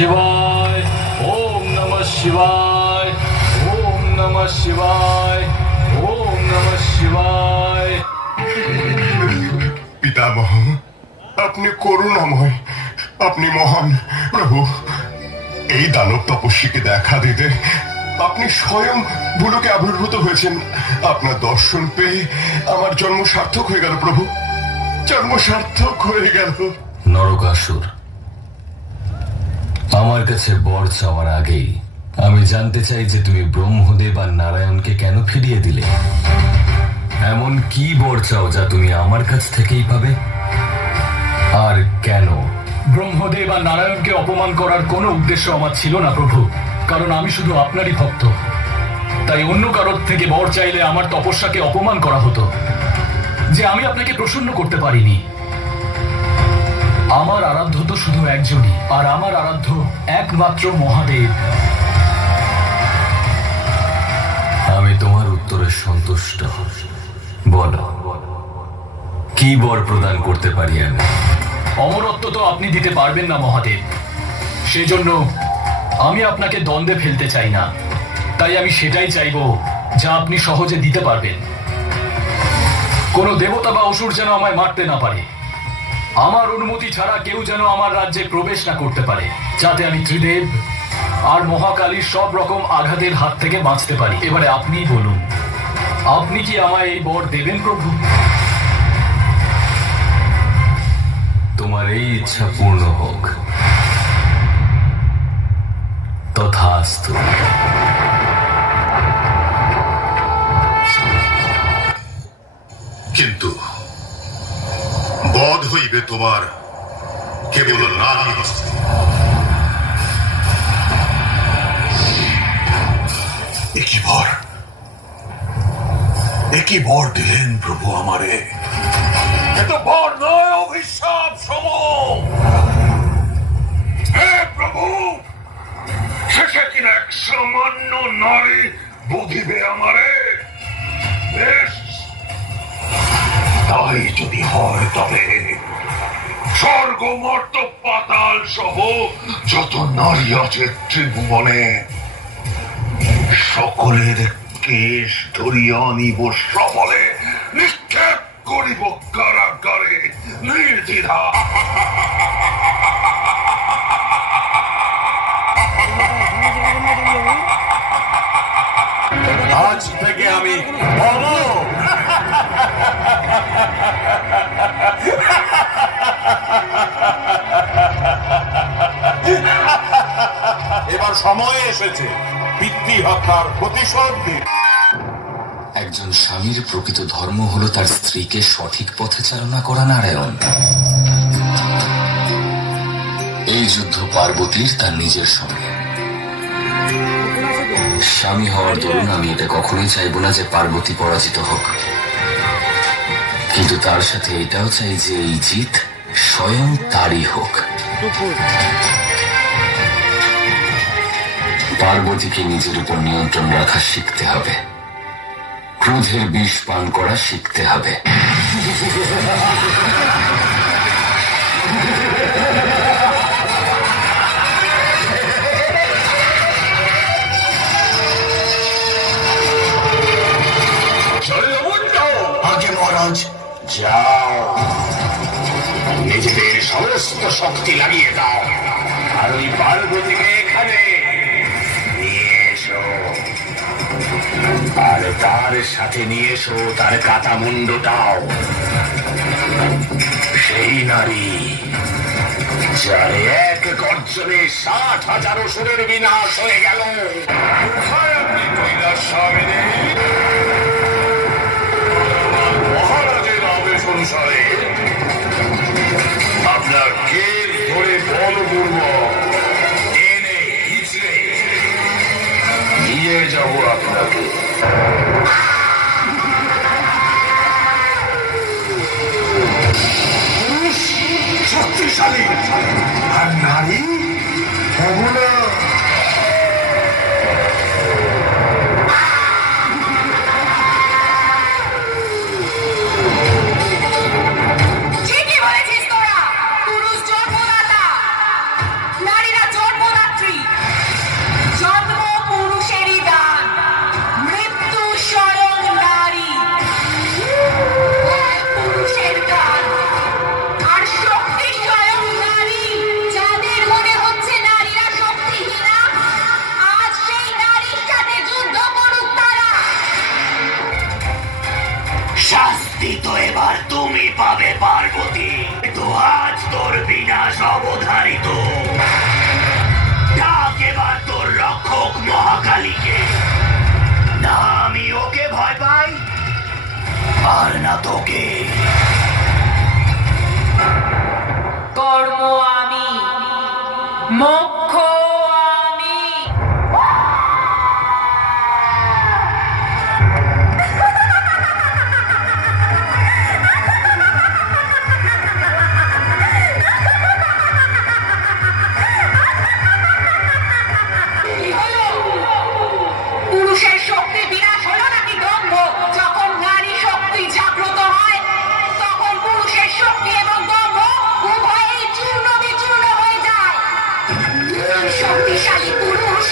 शिवाय, ओम नमः शिवाय, ओम नमः शिवाय, ओम नमः शिवाय। पितामह, अपनी করুণাময়, আপনি মহান প্রভু। এই দানব তপস্বীকে দেখা দিতে আপনি স্বয়ং ভুলুকে আবির্ভূত হয়েছেন। আপনার দর্শন পেয়ে আমার জন্ম সার্থক হয়ে গেল প্রভু, জন্ম সার্থক হয়ে গেল। নরকাসুর, আমার কাছে বর চাওয়ার আগেই আমি জানতে চাই যে তুমি ব্রহ্মদেব আর নারায়ণকে কেন ফিরিয়ে দিলে। এমন কি বর চাও যা তুমি আমার কাছ থেকেই পাবে, আর কেন? ব্রহ্মদেব আর নারায়ণকে অপমান করার কোনো উদ্দেশ্য আমার ছিল না প্রভু, কারণ আমি শুধু আপনারই ভক্ত। তাই অন্য কারোর থেকে বর চাইলে আমার তপস্যাকে অপমান করা হতো, যে আমি আপনাকে প্রসন্ন করতে পারিনি। আমার আরাধ্য তো শুধু একজনই, আর আমার আরাধ্য একমাত্র মহাদেব। আমি তোমার উত্তরে সন্তুষ্ট। বলো, কি বর প্রদান করতে পারি আমি? অমরত্ব তো আপনি দিতে পারবেন না মহাদেব, সেজন্য আমি আপনাকে দ্বন্দ্বে ফেলতে চাই না। তাই আমি সেটাই চাইব যা আপনি সহজে দিতে পারবেন। কোনো দেবতা বা অসুর যেন আমায় মারতে না পারে। আমার অনুমতি ছাড়া কেউ যেন আমার রাজ্যে প্রবেশ না করতে পারে, যাতে আমি ত্রিদেব আর মহাকালীর সব রকম আঘাতের হাত থেকে বাঁচতে পারি। এবারে আপনিই বলুন, আপনি কি আমায় এই বর দেবেন প্রভু? তোমার এই ইচ্ছা পূর্ণ হোক। তথাস্তু। কিন্তু বধ হইবে তোমার কেবল নারী হস্তে। একই বর দিলেন প্রভু আমারে। এ তো বর নয়, অভিশাপ সম। হে প্রভু, শেষে কিনা এক সামান্য নারী বুঝিবে আমারে। বেশ, তাই যদি হয় তবে স্বর্গ মর্ত পাতাল সহ যত নারী আছে ত্রিভুবনে সকলের কেশ ধরিয়া আনিব সবলে, নিক্ষেপ করিব কারাগারে নির্দ্বিধা। আজ থেকে আমি এবার সময় এসেছে পিতৃ হত্যার প্রতিশোধ দিন। একজন স্বামীর প্রকৃত ধর্ম হলো তার স্ত্রীকে সঠিক পথে চালনা করা নারায়ণ। এই যুদ্ধ পার্বতীর তার নিজের সঙ্গে। স্বামী হওয়ার দরুন আমি এটা কখনোই চাইব না যে পার্বতী পরাজিত হোক, কিন্তু তার সাথে এটাও চাই যে এই জিত স্বয়ং তারই হোক। পার্বতীকে নিজের উপর নিয়ন্ত্রণ রাখা শিখতে হবে, ক্রোধের বিষ পান করা শিখতে হবে। আগে মহারাজ যাও, নিজেদের সমস্ত শক্তি লাগিয়ে দাও, আর ওই পার্বতীকে এখানে নিয়ে এসো, আর তার সাথে নিয়ে এসো তার কাটা মুন্ডটাও। সেই নারী যার এক গর্জনে 60,000 অসুরের বিনাশ হয়ে গেল। কোথায় আপনি কৈলাস স্বামীরে? মহারাজের আদেশ অনুসারে আপনার কের ধরে বলপূর্বক টেনে হিচড়ে নিয়ে যাব আপনাকে। শক্তিশালী আর নারী ওগুলো মোক্ষ আমি। পুরুষের শক্তি বিনাশ হলো নাকি দ্বন্দ্ব? যখন নারী শক্তি জাগ্রত হয় তখন পুরুষের শক্তি এবং দ্বন্দ্ব উভয়ই চূর্ণ বিচূর্ণ হয়ে যায়। শক্তিশালী পুরুষ